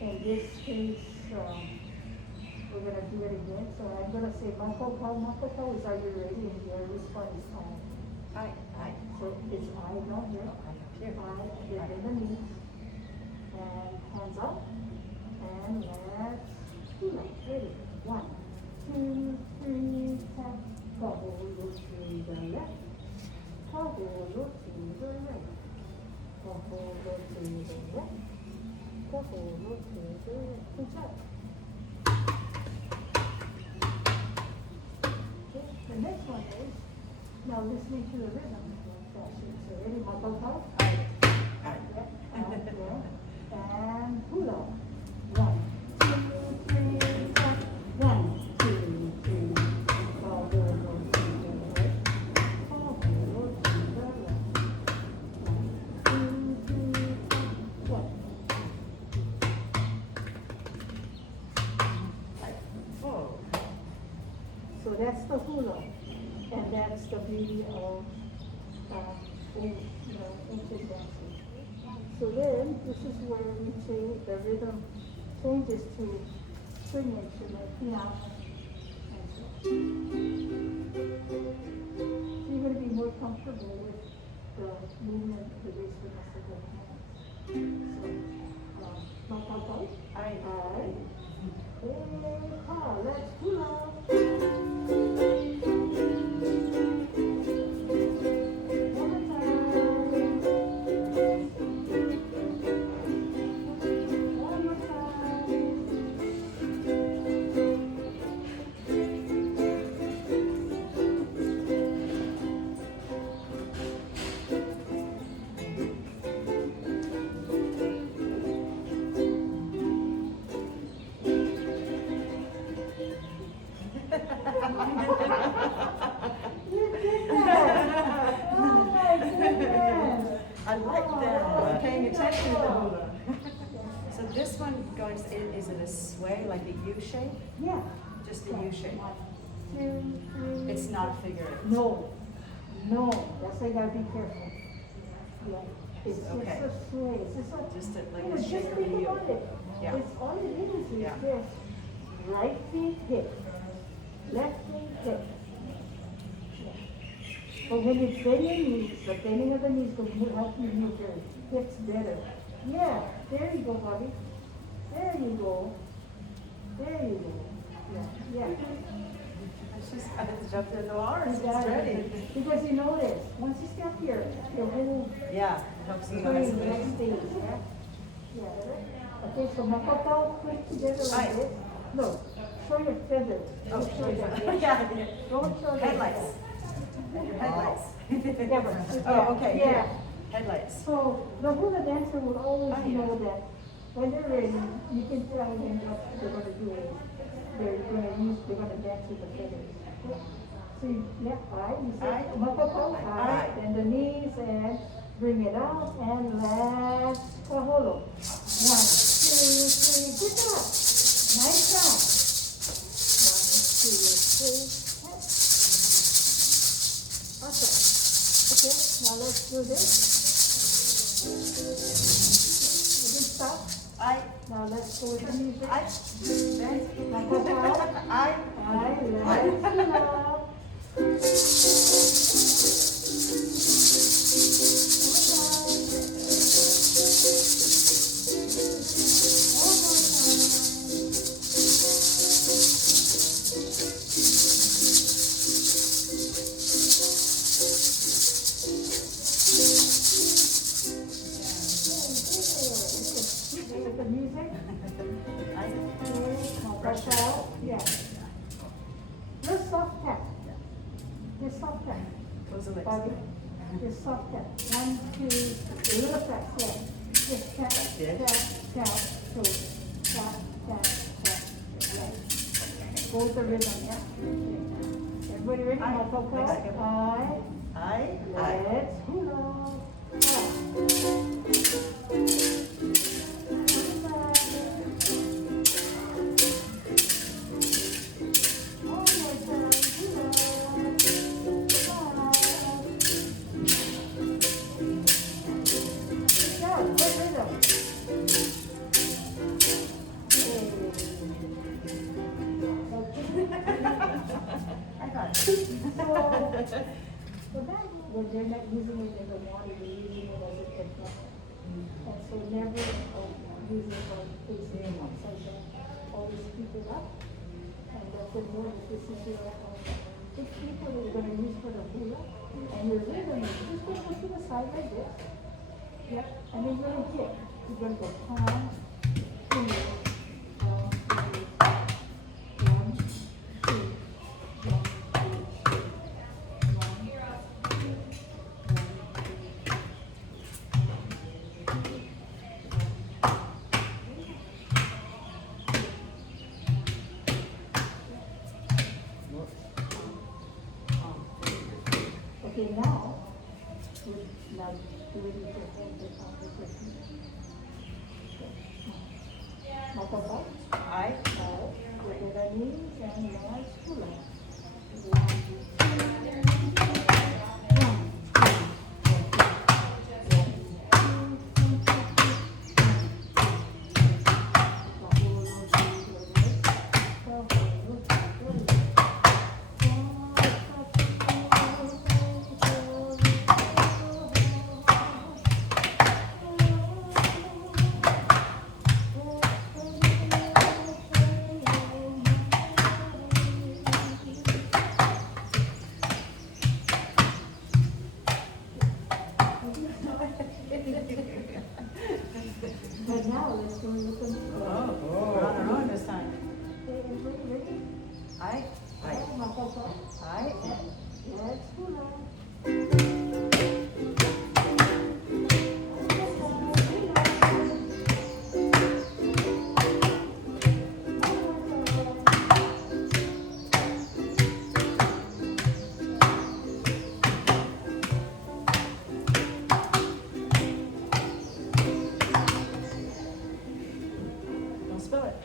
In this case, we're gonna do it again. So I'm gonna say Makoko. Makoko is, are you ready? And your response is I. I. So it's I, not here. Here. I, then in the knees. And hands up. And let's do it. Ready? 1, 2, 3, tap. Bubble, look to the left. Bubble, look to the right. Bubble, look to the left. Bubble, look to the right. Good job. Okay, the next one is now listening to the rhythm. So ready, Makoko? I. And hula. 1, 2, 3, tap. 1, 2, 3. Bubble, look to the right. Bubble, look to the left. 1, 2, 3, tap. 1. Oh. So that's the hula, and that's the beauty of ancient dances. So then, this is where we change the rhythm changes to swing instrument, piano, and so. So you're going to be more comfortable with the movement, the gracefulness of the hands. So, Makoko. I. Let's hula. I like that. Paying attention to the hula. So this one goes in, is it a sway, like a U shape? Yeah. Just a U shape. 1, 2, 3. It's not a figure eight. No. That's why you gotta be careful. Yeah. It's Okay. just a sway. It's Just like you know, a just shape of a think U. about it. Yeah. It's all it is Yeah. just right feet hip, left feet hip. Yeah. But when you bend your knees, the bending of the knees will help you move your hips better. Yeah, there you go, Bobby. There you go. There you go. Yeah. She's got to jump in the water. You She's got it. ready. Because you know this, once you step here, your whole Yeah. Helps you spring guys. next stage, yeah? Yeah. Okay, so Makoko, put it together like this. No, show your feathers. Oh, Don't show them. yeah. Don't show them. Headlights. Your headlights. Yeah, but- Oh, okay. Yeah. Here. Headlights. So the hula dancer will always Oh, yeah. know that when they're ready, you can tell them what they're gonna do. They're gonna dance with the feathers. So you say I. Makoko, I. then the knees and bring it out and last kaholo. 1, 2, 3, good job. Nice job. 1, 2, 3, awesome. Okay, now let's do this. You can stop. I. Now let's go with the music. I. Makoko. I. Let's hula. With the music. Brush out. Yeah. Just soft tap. Just soft tap. Close the legs. Bobby. Just soft tap. 1, 2, a little fast. Yeah. Just tap, Did? tap, tap. So tap, tap, tap. Yeah. Hold the rhythm. Yeah. Everybody ready? I. Makoko. I. Let's hula. So that, when they're not using it in the water, they're using it as a technique. And so never use it for facing it upside down. Always keep it up. And let them know that this is your six people that you're going to use for the hula. And your rhythm is just going to go to the side like this. Yep. And then you're going to hit. You're going to go palm, finger, palm, finger. 1, 2, 1, 2, 3. 1, 2, 1, 2. Okay, now do it with your hand with your feet. Mata back. Aye. With the knees and legs hula. 1. But now let's go with the Round and round this time. ready? Aye. Aye. Mata back. Aye. Let's hula. Don't spill it.